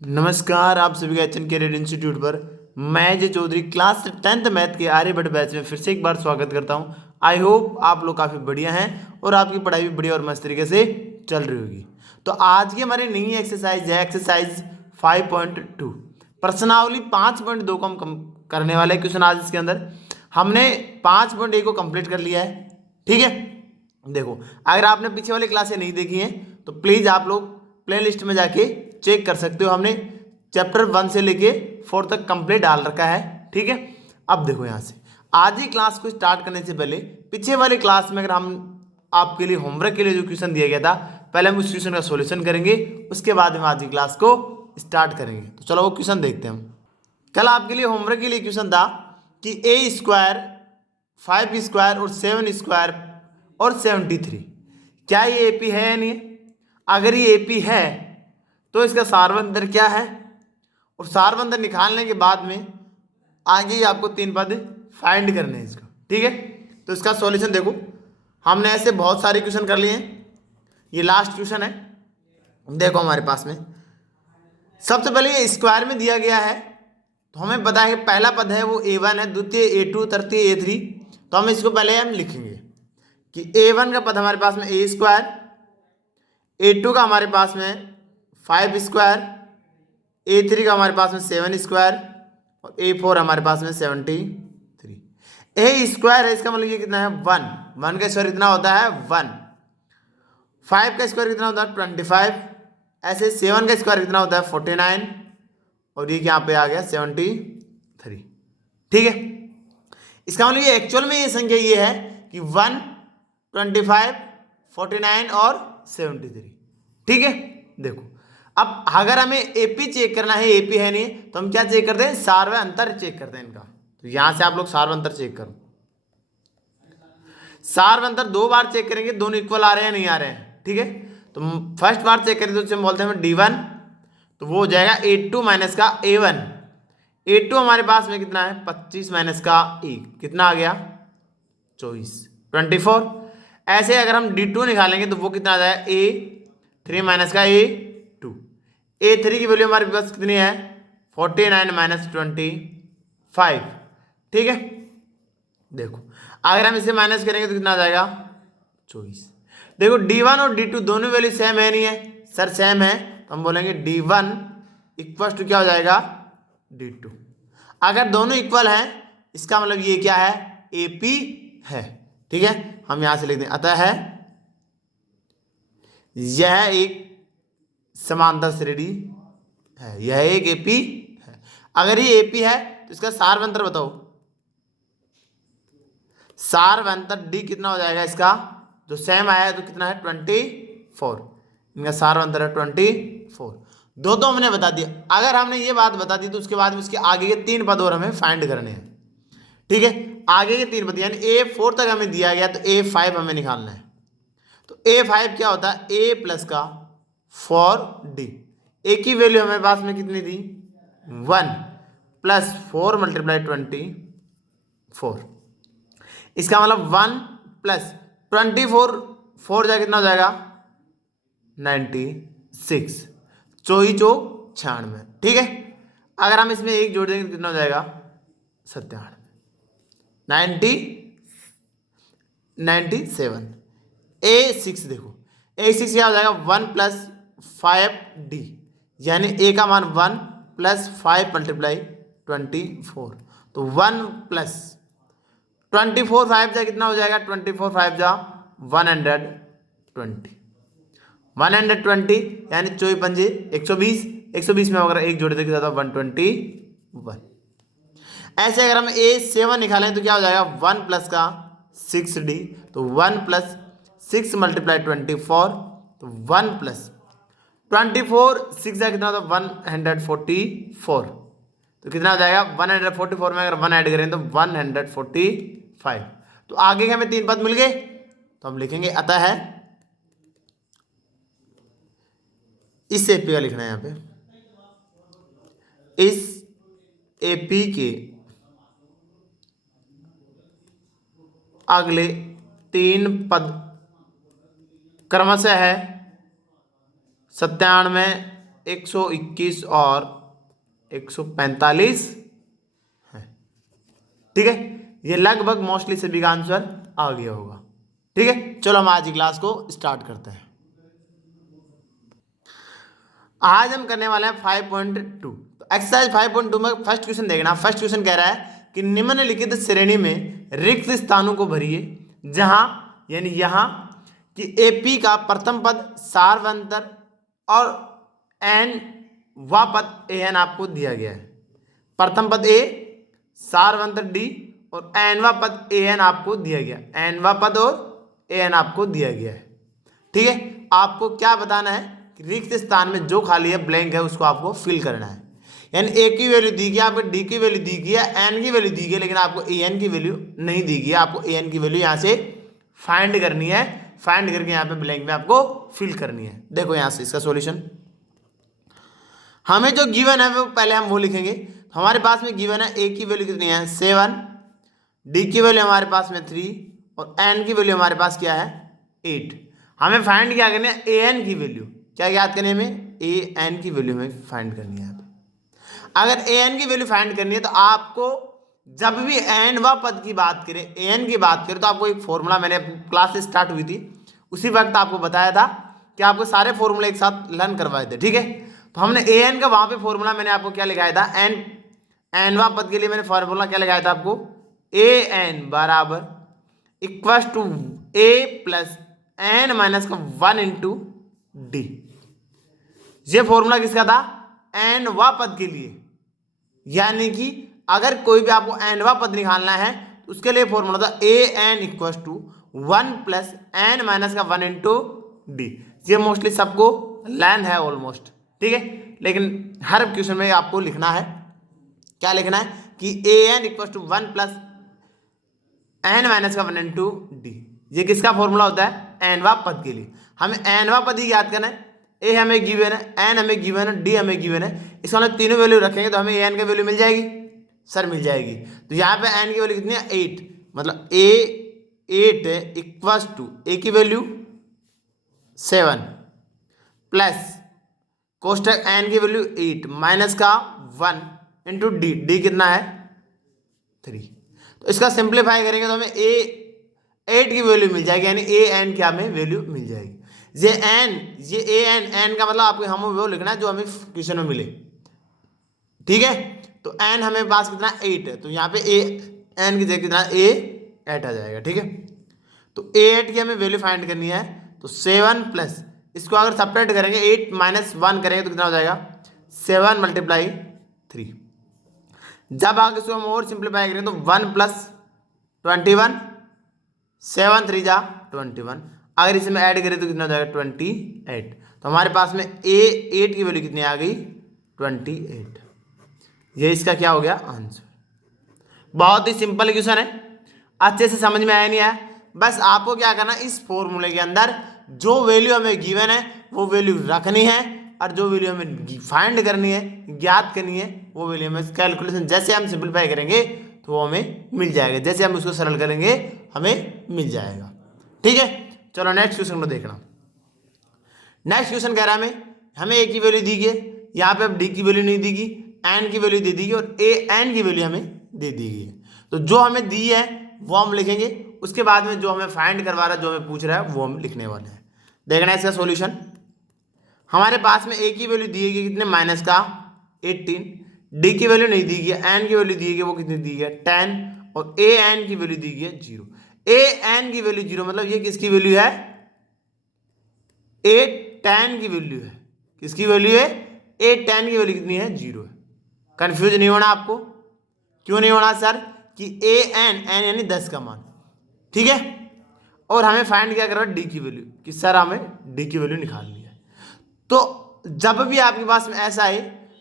नमस्कार, आप सभी का एचएन कैरियर इंस्टीट्यूट पर मैं जय चौधरी क्लास 10th मैथ के आर्यभट्ट बैच में फिर से एक बार स्वागत करता हूं। आई होप आप लोग काफ़ी बढ़िया हैं और आपकी पढ़ाई भी बढ़िया और मस्त तरीके से चल रही होगी। तो आज की हमारी नई एक्सरसाइज है एक्सरसाइज 5.2 प्रश्नावली 5.2 को हम करने वाले क्वेश्चन। आज इसके अंदर हमने 5.1 को कंप्लीट कर लिया है। ठीक है, देखो अगर आपने पीछे वाली क्लासें नहीं देखी हैं तो प्लीज़ आप लोग प्ले लिस्ट में जाके चेक कर सकते हो। हमने चैप्टर 1 से लेके 4 तक कंप्लीट डाल रखा है। ठीक है, अब देखो यहाँ से आज ही क्लास को स्टार्ट करने से पहले पीछे वाली क्लास में अगर हम आपके लिए होमवर्क के लिए जो क्वेश्चन दिया गया था, पहले हम उस क्वेश्चन का सॉल्यूशन करेंगे, उसके बाद हम आज की क्लास को स्टार्ट करेंगे। तो चलो वो क्वेश्चन देखते हैं हम। कल आपके लिए होमवर्क के लिए क्वेश्चन था कि ए स्क्वायर 5 स्क्वायर और 7 स्क्वायर और 73 क्या ये एपी है या नहीं है। अगर ये एपी है तो इसका सारवंतर क्या है, और सारवंतर निकालने के बाद में आगे ही आपको 3 पद फाइंड करने हैं इसका। ठीक है, तो इसका सॉल्यूशन देखो, हमने ऐसे बहुत सारे क्वेश्चन कर लिए हैं, ये लास्ट क्वेश्चन है। देखो हमारे पास में सबसे पहले ये स्क्वायर में दिया गया है, तो हमें पता है कि पहला पद है वो a1 है, द्वितीय a2, तृतीय a3। तो हम इसको पहले हम लिखेंगे कि a1 का पद हमारे पास में a स्क्वायर, a2 का हमारे पास में 5 स्क्वायर, a3 का हमारे पास में 7 स्क्वायर और a4 हमारे पास में 73। ए स्क्वायर है, इसका मतलब ये कितना है 1 का स्क्वायर कितना होता है 1, 5 का स्क्वायर कितना होता है 25, ऐसे 7 का स्क्वायर कितना होता है 49 और ये यहाँ पे आ गया 73। ठीक है, इसका मतलब ये एक्चुअल में ये संख्या ये है कि 1, 25, 49 और 73। ठीक है, देखो अब अगर हमें एपी चेक करना है, एपी है नहीं तो हम क्या चेक करते हैं, सार व अंतर चेक करते हैं इनका। तो यहां से आप लोग सार व अंतर चेक करो। सार व अंतर 2 बार चेक करेंगे, दोनों इक्वल आ रहे हैं नहीं आ रहे हैं। ठीक है, तो फर्स्ट बार चेक करें तो उसे बोलते हैं D1, तो वो हो जाएगा A2 माइनस का A1। A2 हमारे पास में कितना है 25 माइनस का 1 कितना आ गया 24। ऐसे अगर हम D2 निकालेंगे तो वो कितना आ जाएगा A3 माइनस का A2। A3 की वैल्यू हमारे पास कितनी है 49 माइनस 25। ठीक है, देखो अगर हम इसे माइनस करेंगे तो कितना आ जाएगा 24। देखो D1 और D2 दोनों वैल्यू सेम है नहीं है, सर सेम है, तो हम बोलेंगे D1 इक्वल टू क्या हो जाएगा D2। अगर दोनों इक्वल हैं इसका मतलब ये क्या है AP है। ठीक है, हम यहां से लिख दें, अतः है यह एक समांतर श्रेणी है, यह एक AP है। अगर ये AP है तो इसका सारवंतर बताओ, सारवंतर D कितना हो जाएगा, इसका जो सेम आया है तो कितना है 24, इनका सारवंतर है 24। दो तो हमने बता दिया। अगर हमने ये बात बता दी तो उसके बाद में उसके आगे के 3 पद और हमें फाइंड करने हैं। ठीक है, आगे के 3 पद यानी A4 तक हमें दिया गया तो A5 हमें निकालना है। तो A5 क्या होता है A प्लस का 4D। A की वैल्यू हमें पास में कितनी थी 1 प्लस 4 मल्टीप्लाई 24। इसका मतलब 1 प्लस 24, 4 जा कितना हो जाएगा 96, 24 96। ठीक है, अगर हम इसमें एक जोड़ देंगे तो कितना हो जाएगा 97, 97। A6 देखो, A6 क्या हो जाएगा 1 प्लस 5D, यानी A का मान 1 प्लस 5 मल्टीप्लाई 24। तो 1 प्लस 24 5 जा कितना हो जाएगा 24 5 जा 120, 120 यानी 24 पंजे 120, 120 में अगर एक जोड़े तो कितना था 121। ऐसे अगर हम A7 निकालें तो क्या हो जाएगा 1 प्लस का 6D, तो 1 प्लस 6 मल्टीप्लाई 24, तो 1 प्लस 24 6 जा कितना होता 144, तो कितना हो जाएगा 144 में अगर 1 ऐड करें तो 145। तो आगे के हमें 3 पद मिल गए, तो हम लिखेंगे अतः है, इस एपी का लिखना है यहाँ पे, इस एपी के अगले 3 पद क्रमशः है 97, 121 और 145 है। ठीक है, ये लगभग मोस्टली सभी का आंसर आ गया होगा। ठीक है, चलो हम आज की क्लास को स्टार्ट करते हैं। आज हम करने वाले हैं 5.2। तो एक्सरसाइज 5.2 में फर्स्ट क्वेश्चन देखना। फर्स्ट क्वेश्चन कह रहा है कि निम्नलिखित श्रेणी में रिक्त स्थानों को भरिए जहां यानी यहां कि एपी का प्रथम पद सार्वंतर और एन व पद एन आपको दिया गया है। प्रथम पद ए, सार्वंतर डी और एन व पद एन आपको दिया गया, एन व पद और एन आपको दिया गया है। ठीक है, आपको क्या बताना है कि रिक्त स्थान में जो खाली है, ब्लैंक है, उसको आपको फिल करना है। यानी ए की वैल्यू दी गई, आपको डी की वैल्यू दी गई है, एन की वैल्यू दी गई, लेकिन आपको ए एन की वैल्यू नहीं दी गई है। आपको ए एन की वैल्यू यहाँ से फाइंड करनी है, फाइंड करके यहाँ पे ब्लैंक में आपको फिल करनी है। देखो यहाँ से इसका सॉल्यूशन, हमें जो गिवन है वो पहले हम वो लिखेंगे। हमारे पास में गिवन है ए की वैल्यू कितनी है 7, डी की वैल्यू हमारे पास में 3 और एन की वैल्यू हमारे पास क्या है 8। हमें फाइंड क्या करना है, ए एन की वैल्यू। क्या याद करने में, ए एन की वैल्यू हमें फाइंड करनी है। अगर ए एन की वैल्यू फाइंड करनी है तो आपको जब भी एन व पद की बात करें, ए एन की बात करें, तो आपको एक फॉर्मूला मैंने क्लास से स्टार्ट हुई थी उसी वक्त आपको बताया था कि आपको सारे फॉर्मूले एक साथ लर्न करवाए थे। ठीक है, तो हमने ए एन का वहां पे फॉर्मूला मैंने आपको क्या लिखाया था, एन व पद के लिए मैंने फॉर्मूला क्या लगाया था आपको, ए एन बराबर equal to a plus n minus का 1 इंटू डी। ये फॉर्मूला किसका था, एन व पद के लिए। यानी कि अगर कोई भी आपको एन व पद निकालना है तो उसके लिए फॉर्मूला था a n equal to 1 plus n minus का 1 इंटू डी। ये मोस्टली सबको लर्न है ऑलमोस्ट। ठीक है, लेकिन हर क्वेश्चन में आपको लिखना है, क्या लिखना है कि a n equal to 1 plus n minus का 1 इंटू डी। ये किसका फॉर्मूला होता है, एन व पद के लिए। हमें एन व पद ही याद करना है। ए हमें गिवन है, एन हमें गिवन है, डी हमें गिवन है। इसका मतलब तीनों वैल्यू रखेंगे तो हमें ए एन की वैल्यू मिल जाएगी, सर मिल जाएगी। तो यहाँ पे एन की वैल्यू कितनी है 8, मतलब ए 8 है इक्वल टू ए की वैल्यू 7 प्लस कोष्टक एन की वैल्यू 8 माइनस का 1 इंटू डी, डी कितना है 3। तो इसका सिंप्लीफाई करेंगे तो हमें ए 8 की वैल्यू मिल जाएगी, यानी ए एन की हमें वैल्यू मिल जाएगी। ये ए एन, एन का मतलब आपको हमें वो लिखना है जो हमें क्वेश्चन में मिले। ठीक है, तो एन हमें पास कितना 8 है, तो यहाँ पे ए एन की जगह कितना ए 8 आ जाएगा। ठीक है, तो ए 8 की हमें वैल्यू फाइंड करनी है। तो 7 प्लस इसको अगर सपरेट करेंगे 8 माइनस 1 करेंगे तो कितना हो जाएगा 7 मल्टीप्लाई 3। जब आगे इसको हम और सिंप्लीफाई करेंगे तो 1 प्लस 21, 7 3 जा 21। अगर इसमें ऐड करें तो कितना हो जाएगा 28। तो हमारे पास में ए 8 की वैल्यू कितनी आ गई 28। ये इसका क्या हो गया आंसर। बहुत ही सिंपल क्वेश्चन है, अच्छे से समझ में आया नहीं आया, बस आपको क्या करना, इस फॉर्मूले के अंदर जो वैल्यू हमें गिवन है वो वैल्यू रखनी है, और जो वैल्यू हमें फाइंड करनी है, ज्ञात करनी है, वो वैल्यू हमें कैलकुलेशन जैसे हम सिंप्लीफाई करेंगे तो वो हमें मिल जाएगा, जैसे हम उसको सरल करेंगे हमें मिल जाएगा। ठीक है, चलो नेक्स्ट क्वेश्चन को देखना। नेक्स्ट क्वेश्चन कह रहा है हमें ए की वैल्यू दी गई, यहाँ पे अब डी की वैल्यू नहीं दी गई, एन की वैल्यू दे दी गई और ए एन की वैल्यू हमें दे दी गई है। तो जो हमें दी है वो हम लिखेंगे, उसके बाद में जो हमें फाइंड करवा रहा है, जो हमें पूछ रहा है वो हम लिखने वाले हैं। देखना है इसका सॉल्यूशन। हमारे पास में ए की वैल्यू दी गई कितने माइनस का 18, डी की वैल्यू नहीं दी गई, एन की वैल्यू दी गई वो कितनी दी गई 10 और ए एन की वैल्यू दी गई 0। ए एन की वैल्यू 0 मतलब ये किसकी वैल्यू है, ए 10 की वैल्यू है। किसकी वैल्यू है, ए 10 की वैल्यू कितनी है 0 है। कंफ्यूज नहीं होना आपको, क्यों नहीं होना सर, कि ए एन यानी 10 का मान। ठीक है, और हमें फाइंड क्या करना डी की वैल्यू, कि सर हमें डी की वैल्यू निकालनी है। तो जब भी आपके पास में ऐसा है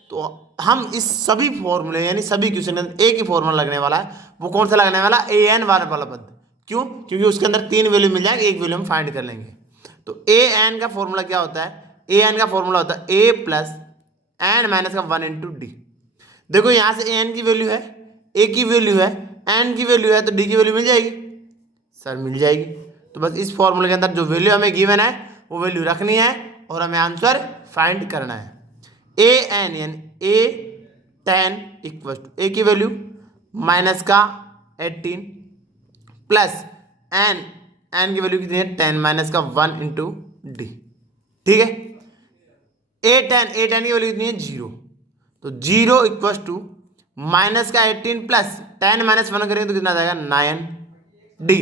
तो हम इस सभी फॉर्मूले यानी सभी क्वेश्चन के अंदर एक ही फॉर्मूला लगने वाला है। वो कौन सा लगने वाला, ए एन वाला पद। क्यों, क्योंकि उसके अंदर 3 वैल्यू मिल जाएंगे, एक वैल्यू हम फाइंड कर लेंगे। तो ए एन का फॉर्मूला क्या होता है, ए एन का फॉर्मूला होता है ए प्लस एन माइनस का 1 इंटू डी। देखो यहाँ से ए एन की वैल्यू है, ए की वैल्यू है, एन की वैल्यू है, तो डी की वैल्यू मिल जाएगी, सर मिल जाएगी। तो बस इस फॉर्मूले के अंदर जो वैल्यू हमें गिवन है वो वैल्यू रखनी है और हमें आंसर फाइंड करना है। ए एन यानी ए 10 इक्वल टू ए की वैल्यू माइनस का 18 प्लस एन की वैल्यू कितनी है 10 माइनस का 1 इंटू डी। ठीक है, ए टेन की वैल्यू कितनी है 0, तो 0 इक्वल टू माइनस का 18 प्लस 10 माइनस 1 करेंगे तो कितना आ जाएगा 9 डी।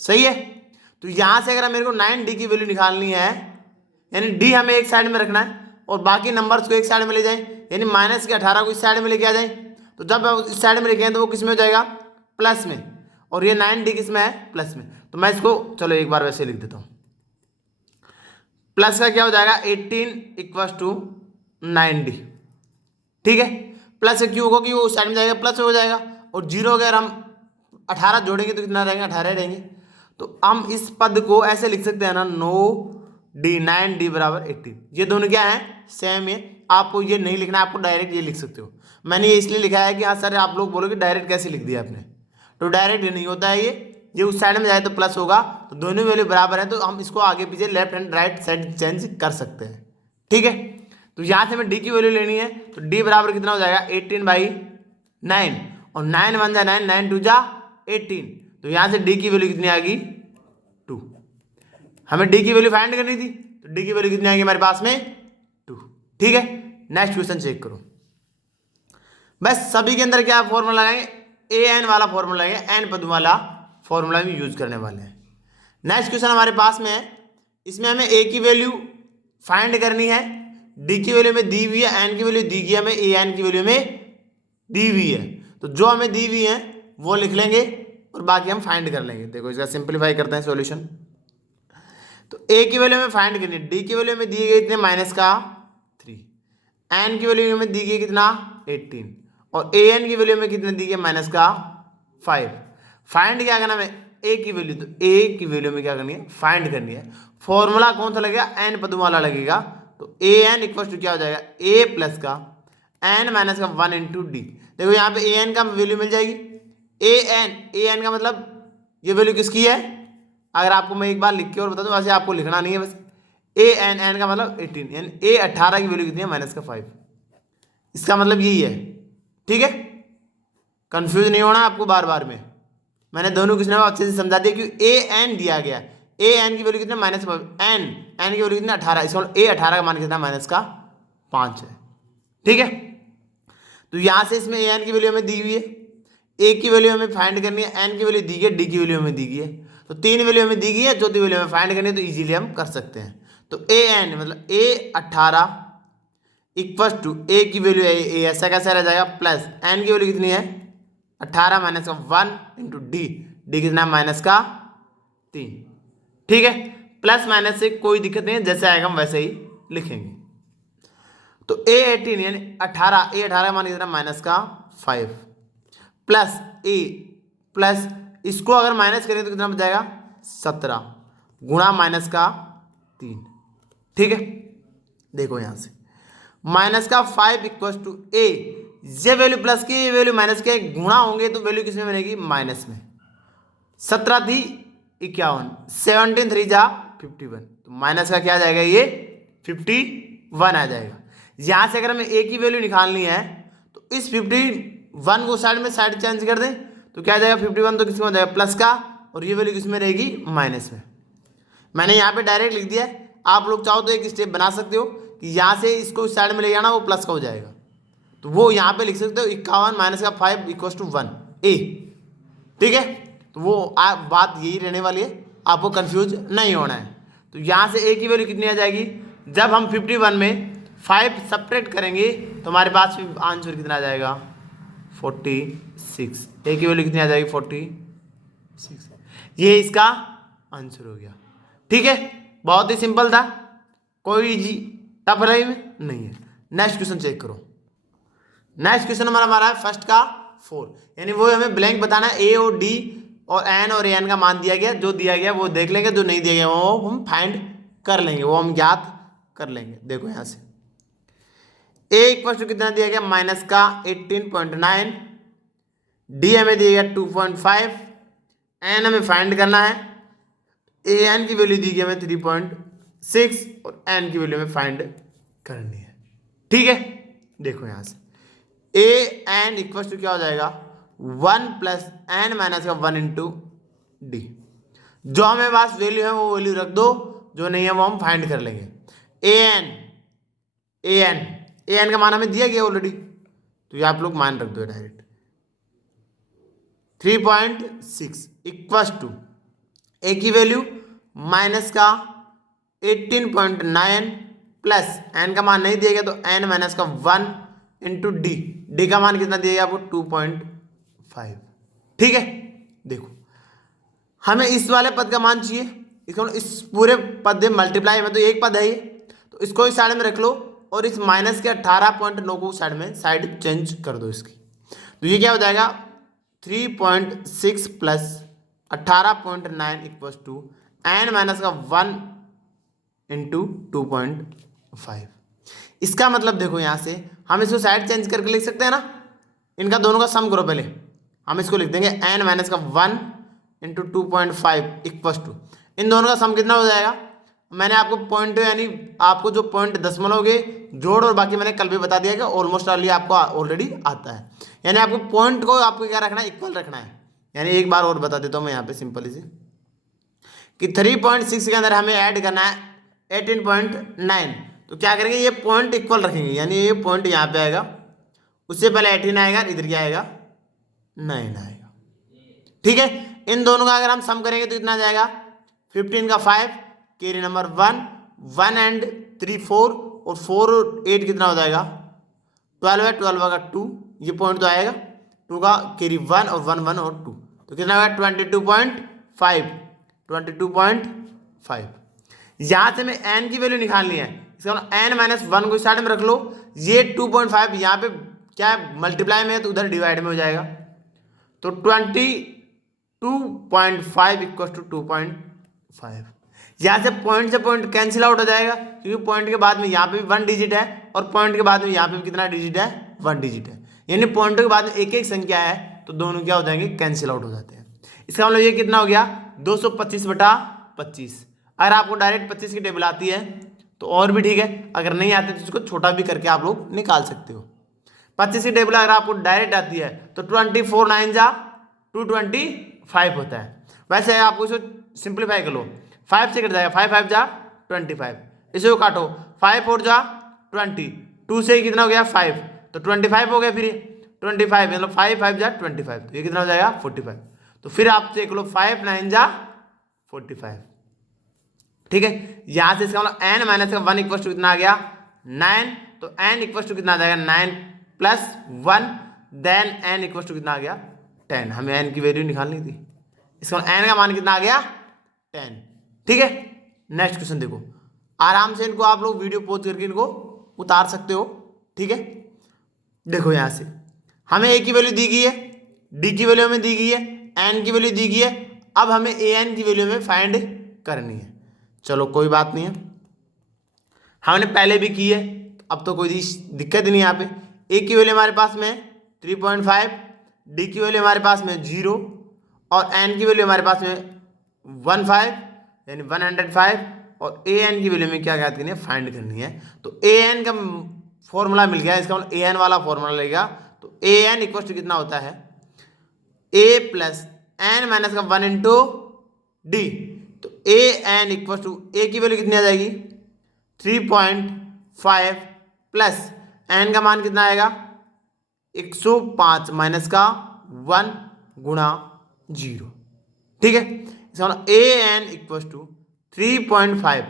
सही है, तो यहां से अगर मेरे को 9 डी की वैल्यू निकालनी है, यानी डी हमें एक साइड में रखना है और बाकी नंबर्स को एक साइड में ले जाए, यानी माइनस के 18 को इस साइड में लेके आ जाए, तो जब इस साइड में लेके आए तो वो किस में हो जाएगा प्लस में, और ये 9 डी किस में है प्लस में। तो मैं इसको चलो एक बार वैसे लिख देता हूँ, प्लस का क्या हो जाएगा 18 इक्वल टू 9 डी। ठीक है, प्लस से क्यों होगा कि वो उस साइड में जाएगा प्लस हो जाएगा, और 0 अगर हम 18 जोड़ेंगे तो कितना रहेंगे 18 रहेंगे। तो हम इस पद को ऐसे लिख सकते हैं ना 9 डी बराबर 18। ये दोनों क्या है सेम है, आपको ये नहीं लिखना है, आपको डायरेक्ट ये लिख सकते हो। मैंने ये इसलिए लिखा है कि हाँ सर आप लोग बोलोगे डायरेक्ट कैसे लिख दिया आपने, तो डायरेक्ट ये नहीं होता है, ये उस साइड में जाए तो प्लस होगा, तो दोनों वैल्यू बराबर है, तो हम इसको आगे पीछे left and right side change कर सकते हैं। ठीक है, तो यहाँ से हमें डी की वैल्यू लेनी है, तो डी बराबर कितना हो जाएगा 18/9, और 9 1 जा 9, 9 2 जा 18, तो यहाँ से डी की वैल्यू कितनी आ गई 2। हमें डी की वैल्यू फाइंड करनी थी, तो डी की वैल्यू कितनी आ गई हमारे पास में 2। ठीक है, नेक्स्ट क्वेश्चन चेक करो। बस सभी के अंदर क्या फॉर्मूला लगाएंगे, ए एन वाला फॉर्मूला लगाएंगे, एन पद वाला फॉर्मूला भी यूज करने वाले हैं। नेक्स्ट क्वेश्चन हमारे पास में है, इसमें हमें ए की वैल्यू फाइंड करनी है, डी की वैल्यू में दी हुई है, एन की वैल्यू दी गई है हमें, ए एन की वैल्यू में दी हुई है, तो जो हमें दी हुई है वो लिख लेंगे और बाकी हम फाइंड कर लेंगे। देखो इसका सिंपलीफाई करते हैं सॉल्यूशन। तो ए की वैल्यू में फाइंड करनी है, डी की वैल्यू में दी गई इतने माइनस का 3, एन की वैल्यू में दी गई कितना 18, और ए एन की वैल्यू में कितने दी गई माइनस का 5। फाइंड क्या करना है ए की वैल्यू, तो ए की वैल्यू में क्या करनी है फाइंड करनी है। फॉर्मूला कौन सा लगेगा एन पदों वाला लगेगा, तो ए एन इक्वल टू क्या हो जाएगा ए प्लस का एन माइनस का 1 इंटू डी। देखो यहाँ पे ए एन का वैल्यू मिल जाएगी, ए एन का मतलब ये वैल्यू किसकी है, अगर आपको मैं एक बार लिख के और बता दूं, वैसे आपको लिखना नहीं है, बस ए एन का मतलब 18, यानी ए 18 की वैल्यू कितनी है माइनस का 5, इसका मतलब यही है। ठीक है, कंफ्यूज नहीं होना आपको बार बार में, मैंने दोनों क्वेश्चन में अच्छे से समझा दिया कि ए एन दिया गया, ए एन की वैल्यू कितना माइनस 5, एन की वैल्यू कितना 18, इसका ए 18 का मान कितना माइनस का 5 है। ठीक है, तो यहां से इसमें ए एन की वैल्यू हमें दी हुई है, ए की वैल्यू हमें फाइंड करनी है, एन की वैल्यू दी गई है, डी की वैल्यू हमें दी गई है, तो 3 वैल्यू हमें दी गई है, चौथी वैल्यू हमें फाइंड करनी है, तो इजीली हम कर सकते हैं। तो ए एन मतलब ए 18 इक्वल टू ए की वैल्यू है ए, ऐसा कैसा रह जाएगा प्लस एन की वैल्यू कितनी है 18 माइनस का 1 इंटू डी, डी कितना माइनस का 3। ठीक है, प्लस माइनस से कोई दिक्कत नहीं है, जैसे आएगा हम वैसे ही लिखेंगे। तो ए 18 यानी 18, ए 18 का मान कितना माइनस का 5 प्लस ए प्लस इसको अगर माइनस करें तो कितना बच जाएगा 17 गुणा माइनस का 3। ठीक है, देखो यहां से माइनस का 5 इक्वल टू ए, ये वैल्यू प्लस की ये वैल्यू माइनस के गुणा होंगे तो वैल्यू किसमें बनेगी माइनस में। 17 थी 51, 17 3 जा 51, तो माइनस का क्या आ जाएगा ये 51 आ जाएगा। यहां से अगर हमें ए की वैल्यू निकालनी है तो इस 51 को साइड में साइड चेंज कर दें तो क्या आ जाएगा 51 तो किसमें हो जाएगा प्लस का, और ये वैल्यू किसमें रहेगी माइनस में। मैंने यहाँ पे डायरेक्ट लिख दिया है, आप लोग चाहो तो एक स्टेप बना सकते हो कि यहाँ से इसको इस साइड में ले जाना वो प्लस का हो जाएगा, तो वो यहाँ पे लिख सकते हो 51 माइनस का 5 इक्वल टू 1 ए। ठीक है, तो वो बात यही रहने वाली है, आपको कंफ्यूज नहीं होना है। तो यहाँ से ए की वैल्यू कितनी आ जाएगी, जब हम 51 में 5 सब्ट्रैक्ट करेंगे तो हमारे पास आंसर कितना आ जाएगा 46। ए की वैल्यू कितनी आ जाएगी 46, ये इसका आंसर हो गया। ठीक है, बहुत ही सिंपल था, कोई जी टफ रही में नहीं है। नेक्स्ट क्वेश्चन चेक करो। नेक्स्ट क्वेश्चन हमारा है फर्स्ट का 4, यानी वो हमें ब्लैंक बताना है, ए और डी और एन और एन का मान दिया गया, जो दिया गया वो देख लेंगे, जो नहीं दिया गया वो हम फाइंड कर लेंगे, वो हम ज्ञात कर लेंगे। देखो यहाँ से ए इक्वल टू कितना दिया गया माइनस का 18.9, डी हमें दिया गया 2.5, एन हमें फाइंड करना है, ए एन की वैल्यू दी गई हमें 3.6 और एन की वैल्यू हमें फाइंड करनी है। ठीक है, देखो यहां से ए एन इक्वल टू क्या हो जाएगा 1 प्लस एन माइनस का 1 इंटू डी। जो हमें पास वैल्यू है वो वैल्यू रख दो, जो नहीं है वो हम फाइंड कर लेंगे। ए एन का मान हमें दिया गया ऑलरेडी, तो ये आप लोग मान रख दो डायरेक्ट 3.6 इक्वल टू ए की वैल्यू माइनस का 18.9 प्लस एन का मान नहीं दिया गया तो एन माइनस का 1 इंटू डी का मान कितना दिया गया आपको 2.5। ठीक है, देखो हमें इस वाले पद का मान चाहिए, इसको इस पूरे पद में मल्टीप्लाई में तो एक पद है ये, तो इसको इस साइड में रख लो और इस माइनस के 18.9 को साइड में साइड चेंज कर दो इसकी, तो ये क्या हो जाएगा 3.6 plus 18.9 equal to n minus का 1 इंटू 2.5। इसका मतलब देखो यहाँ से हम इसको साइड चेंज करके लिख सकते हैं ना, इनका दोनों का सम करो पहले, हम इसको लिख देंगे एन माइनस का 1 इंटू 2.5 इक्वल टू, इन दोनों का सम कितना हो जाएगा। मैंने आपको पॉइंट यानी आपको जो पॉइंट दशमलव के जोड़ और बाकी मैंने कल भी बता दिया कि ऑलमोस्ट ऑल आपको ऑलरेडी आता है, यानी आपको पॉइंट को आपको क्या रखना है इक्वल रखना है। यानी एक बार और बता देता हूँ मैं यहाँ पे सिंपल से कि 3.6 के अंदर हमें ऐड करना है 18.9, तो क्या करेंगे ये पॉइंट इक्वल रखेंगे, यानी ये पॉइंट यहाँ पे आएगा, उससे पहले 18 आएगा, इधर क्या आएगा 9 आएगा। ठीक है, इन दोनों का अगर हम सम करेंगे तो कितना जाएगा 15 का 5 कैरी नंबर 1 एंड 3 4 और 4 और 8 कितना हो जाएगा 12 है, 12 का 2, ये पॉइंट तो आएगा 2 का कैरी 1 और 1 1 और 2, तो कितना होगा 22.5। यहाँ से मैं एन की वैल्यू निकालनी है, इसका मतलब एन माइनस 1 को साइड में रख लो, ये 2.5 यहाँ पे क्या है मल्टीप्लाई में है तो उधर डिवाइड में हो जाएगा, तो 22.5 इक्वल टू 2.5। यहाँ से पॉइंट कैंसिल आउट हो जाएगा, क्योंकि पॉइंट के बाद में यहाँ पे भी 1 डिजिट है और पॉइंट के बाद में यहाँ पे भी कितना डिजिट है 1 डिजिट है, यानी पॉइंट के बाद में एक एक संख्या है तो दोनों क्या हो जाएंगे कैंसिल आउट हो जाते हैं। इसका मतलब ये कितना हो गया 225/25। अगर आपको डायरेक्ट 25 की टेबल आती है तो और भी ठीक है, अगर नहीं आती तो इसको छोटा भी करके आप लोग निकाल सकते हो। 25 की टेबल अगर आपको डायरेक्ट आती है तो 24 9 जा 225 होता है। वैसे आपको इसको सिंप्लीफाई कर लो, 5 से कट जाएगा, 5 5 जा 25, इसे को काटो 5 4 जा 20, 2 से कितना हो गया 5, तो 25 हो गया, फिर 25 मतलब 5 5 जा 25, तो ये कितना हो जाएगा 45। तो फिर आप देख लो 5 9 जा 45। ठीक है, यहां से इसका मतलब एन माइनस का 1 इक्वल टू कितना आ गया 9, तो एन इक्वल टू कितना आ जाएगा 9 plus 1, then n equal to कितना आ गया 10। हमें एन की वैल्यू निकालनी थी, इसका मतलब एन का मान कितना आ गया 10। ठीक है, नेक्स्ट क्वेश्चन देखो, आराम से इनको आप लोग वीडियो पॉज करके इनको उतार सकते हो। ठीक है, देखो यहां से हमें ए की वैल्यू दी गई है, डी की वैल्यू हमें दी गई है, एन की वैल्यू दी गई है, अब हमें ए एन की वैल्यू हमें फाइंड करनी है। चलो कोई बात नहीं है, हमने पहले भी की है, अब तो कोई दिक्कत ही नहीं। यहाँ पे ए की वैल्यू हमारे पास में 3.5, डी की वैल्यू हमारे पास में 0 और एन की वैल्यू हमारे पास में 15 यानी 105 और ए एन की वैल्यू में क्या ज्ञात करनी है फाइंड करनी है। तो ए एन का फॉर्मूला मिल गया, इसका मतलब ए एन वाला फॉर्मूला लगेगा, तो ए एन इक्वल टू कितना होता है ए प्लस एन माइनस का 1 इंटू डी, तो ए एन इक्वल टू ए की वैल्यू कितनी आ जाएगी 3.5 प्लस एन का मान कितना आएगा 105 माइनस का 1 गुणा 0। ठीक है, इसका मतलब ए एन इक्वल टू 3.5,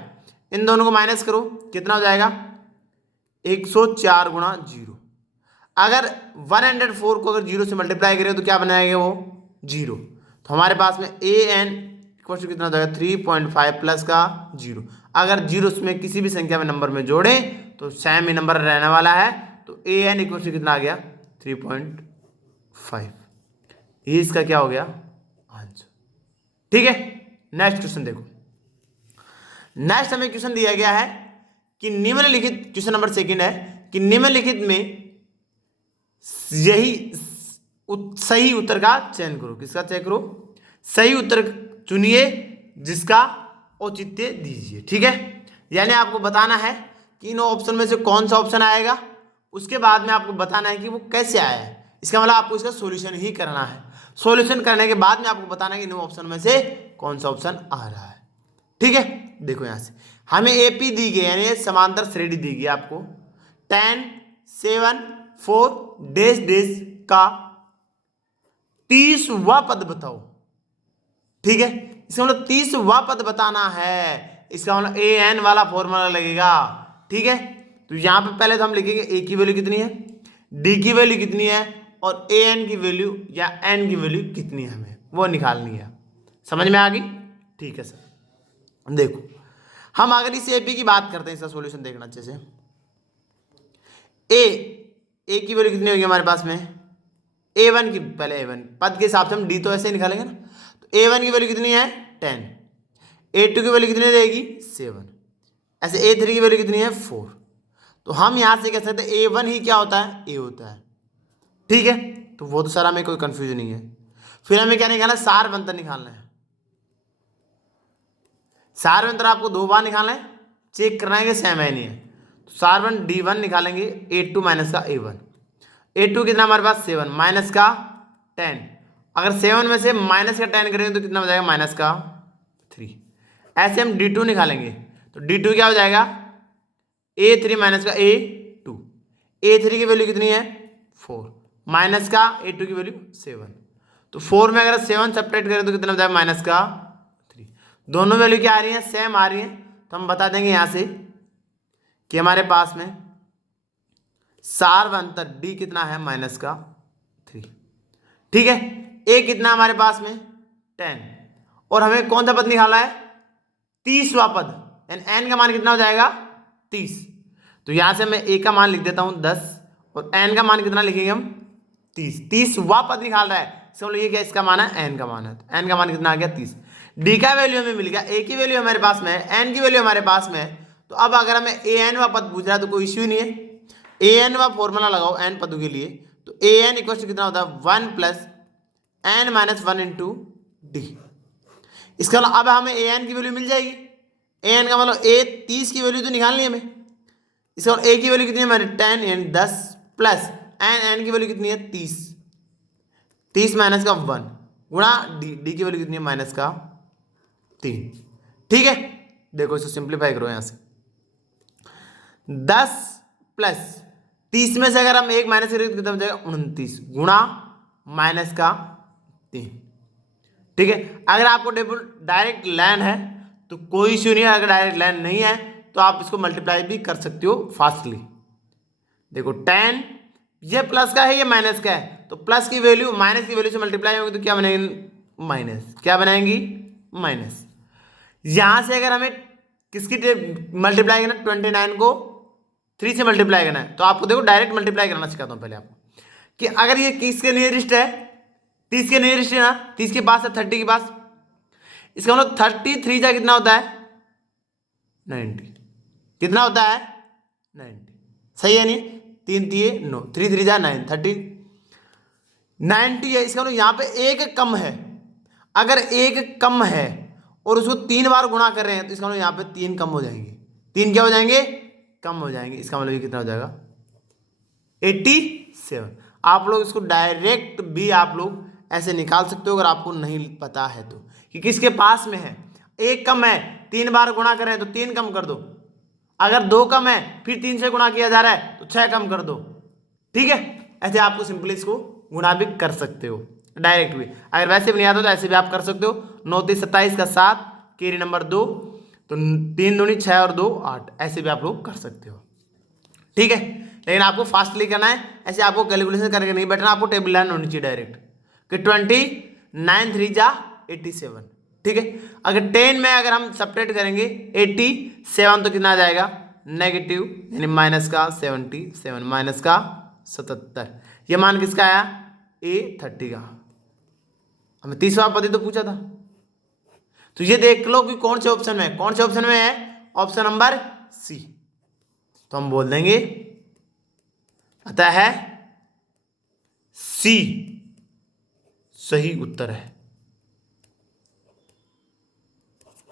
इन दोनों को माइनस करो कितना हो जाएगा 104 गुणा 0। अगर 104 को अगर 0 से मल्टीप्लाई करें तो क्या बनाएगा वो 0, तो हमारे पास में ए एन इक्वल टू कितना हो जाएगा 3.5 प्लस का 0। अगर 0 में किसी भी संख्या में नंबर में जोड़ें तो सेम ही नंबर रहने वाला है, तो ए एन इक्वल टू कितना आ गया 3.5। ये इसका क्या हो गया आंसर। ठीक है, नेक्स्ट क्वेश्चन देखो, नेक्स्ट हमें क्वेश्चन दिया गया है कि निम्नलिखित क्वेश्चन नंबर 2 है कि निम्नलिखित में यही सही उत्तर का चयन करो। किसका चयन करो, सही उत्तर चुनिए जिसका औचित्य दीजिए। ठीक है, यानी आपको बताना है कि इन ऑप्शन में से कौन सा ऑप्शन आएगा उसके बाद में आपको बताना है कि वो कैसे आया है। इसका मतलब आपको इसका सॉल्यूशन ही करना है। सॉल्यूशन करने के बाद में आपको बताना है कि इन ऑप्शन में से कौन सा ऑप्शन आ रहा है। ठीक है, देखो यहां से हमें एपी दी गई, यानी समांतर श्रेणी दी गई आपको 10 7 4 डैश डैश का 30वां पद बताओ। ठीक है, इसका मतलब 30वां पद बताना है। इसका मतलब ए एन वाला फॉर्मूला लगेगा। ठीक है, तो यहां पे पहले तो हम लिखेंगे ए की वैल्यू कितनी है, डी की वैल्यू कितनी है, और ए एन की वैल्यू या एन की वैल्यू कितनी है, हमें वो निकालनी है। समझ में आ गई? ठीक है सर। देखो हम अगर इस एपी की बात करते हैं, इसका सॉल्यूशन देखना अच्छे से। ए की वैल्यू कितनी होगी हमारे पास में, ए वन की, पहले ए वन पद के हिसाब से हम डी तो ऐसे ही निकालेंगे ना। तो ए वन की वैल्यू कितनी है 10, ए टू की वैल्यू कितनी रहेगी 7, ऐसे ए थ्री की वैल्यू कितनी है 4। तो हम यहां से कह सकते हैं ए वन ही क्या होता है, ए होता है। ठीक है, तो वो तो सर हमें कोई कंफ्यूजन नहीं है। फिर हमें क्या निकालना है, सार अंतर निकालना है। सार अंतर आपको 2 बार निकालना है, चेक करना है कि सेम है नहीं है। तो सार वन डी वन निकालेंगे, ए टू माइनस का ए वन। ए टू कितना हमारे पास 7 माइनस का 10, अगर 7 में से माइनस का 10 करेंगे तो कितना हो जाएगा माइनस का 3। ऐसे हम डी टू निकालेंगे, तो डी टू क्या हो जाएगा ए थ्री माइनस का ए टू। ए थ्री की वैल्यू कितनी है 4 माइनस का ए टू की वैल्यू 7। तो 4 में अगर 7 सब्ट्रैक्ट करें तो कितना हो जाएगा माइनस का 3। दोनों वैल्यू क्या आ रही है, सेम आ रही है। तो हम बता देंगे यहां से कि हमारे पास में सार अंतर डी कितना है माइनस का 3। ठीक है, ए कितना हमारे पास में 10, और हमें कौन सा पद निकाला है 30वां पद, एन का मान कितना हो जाएगा 30। तो यहां से मैं ए का मान लिख देता हूं 10, और एन का मान कितना लिखेंगे हम 30। 30वां पद निकाल रहा है, इसका मतलब ये क्या, इसका मान है एन का मान है। तो एन का मान कितना आ गया 30। डी का वैल्यू हमें मिल गया, ए की वैल्यू हमारे पास में है, एन की वैल्यू हमारे पास में है। तो अब अगर हमें ए एन वा पद पूछ रहा है तो कोई इश्यू नहीं है। ए एन वा फॉर्मूला लगाओ एन पदों के लिए, तो ए एन इक्वल टू कितना होता है 1 plus n minus 1 into d. इसका मतलब अब हमें ए एन की वैल्यू मिल जाएगी। ए एन का मतलब ए 30 की वैल्यू तो निकालनी है हमें। इसका मतलब ए की वैल्यू कितनी है हमारी 10 यानी 10 प्लस एन की वैल्यू कितनी है 30, 30 माइनस का 1 गुणा डी की वैल्यू कितनी है माइनस का 3। ठीक है, देखो इसको सिंप्लीफाई करो यहां से 10 प्लस 30 में से अगर हम एक माइनस करेंगे तो कितना हो जाएगा 29 गुणा माइनस का 3। ठीक है, अगर आपको डायरेक्ट लाइन है तो कोई इश्यू नहीं है, अगर डायरेक्ट लाइन नहीं है तो आप इसको मल्टीप्लाई भी कर सकते हो फास्टली। देखो 10 ये प्लस का है ये माइनस का है, तो प्लस की वैल्यू माइनस की वैल्यू से मल्टीप्लाई होगी तो क्या बनेगी माइनस, क्या बनाएंगी माइनस। यहां से अगर हमें किसकी मल्टीप्लाई करना 29 को 3 से मल्टीप्लाई करना है, तो आपको देखो डायरेक्ट मल्टीप्लाई करना सिखाता हूं पहले आपको कि अगर ये किसके नियरेस्ट है 30 के नियरेस्ट है ना, 30 के पास है 30 के पास। इसका मतलब 33 जा कितना होता है 90, कितना होता है 90, सही है नहीं, 3 दिए 9, 3 3 जा 9, 30 90 है। इसका मतलब यहाँ पे एक कम है, अगर एक कम है और उसको 3 बार गुणा कर रहे हैं तो इसका मतलब यहाँ पे 3 कम हो जाएंगे, 3 क्या हो जाएंगे कम हो जाएंगे। इसका मतलब ये कितना हो जाएगा 87। आप लोग इसको डायरेक्ट भी आप लोग ऐसे निकाल सकते हो अगर आपको नहीं पता है तो, कि किसके पास में है एक कम है 3 बार गुणा कर रहे हैं तो 3 कम कर दो, अगर 2 कम है फिर 3 से गुणा किया जा रहा है तो 6 कम कर दो। ठीक है, ऐसे आपको सिंपली इसको गुणा भी कर सकते हो डायरेक्ट भी, अगर वैसे भी नहीं आता तो ऐसे भी आप कर सकते हो। 9 3 27 का 7 केरी नंबर 2, तो 3 दूनी 6 और 2 8, ऐसे भी आप लोग कर सकते हो। ठीक है, लेकिन आपको फास्टली करना है, ऐसे आपको कैलकुलेशन करके नहीं बैठना, आपको टेबल लाइन होनी चाहिए डायरेक्ट कि 29 3 जा 87। ठीक है, अगर 10 में अगर हम सब्ट्रैक्ट करेंगे 87 तो कितना आ जाएगा नेगेटिव यानी माइनस का 77 माइनस का 77। ये मान किसका आया A30 का। हमें 30वां पद ही तो पूछा था, तो ये देख लो कि कौन से ऑप्शन में है, कौन से ऑप्शन में है ऑप्शन नंबर सी। तो हम बोल देंगे अतः है सी सही उत्तर है।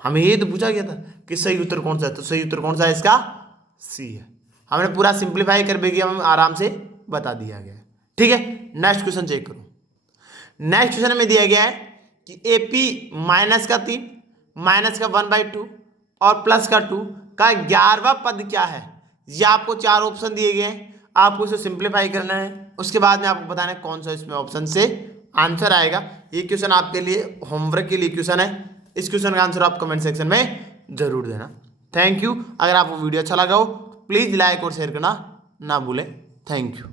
हमें ये तो पूछा गया था कि सही उत्तर कौन सा है, तो सही उत्तर कौन सा है इसका सी है। हमने पूरा सिंप्लीफाई कर भी हम आराम से बता दिया गया है। ठीक है, नेक्स्ट क्वेश्चन चेक करो। नेक्स्ट क्वेश्चन में दिया गया है कि AP माइनस का 3 माइनस का 1/2 और प्लस का 2 का 11वां पद क्या है। ये आपको 4 ऑप्शन दिए गए हैं, आपको इसे सिंप्लीफाई करना है, उसके बाद में आपको बताना है कौन सा इसमें ऑप्शन से आंसर आएगा। ये क्वेश्चन आपके लिए होमवर्क के लिए क्वेश्चन है, इस क्वेश्चन का आंसर आप कमेंट सेक्शन में जरूर देना। Thank you. अगर आपको वीडियो अच्छा लगा हो प्लीज़ लाइक और शेयर करना ना भूलें। Thank you.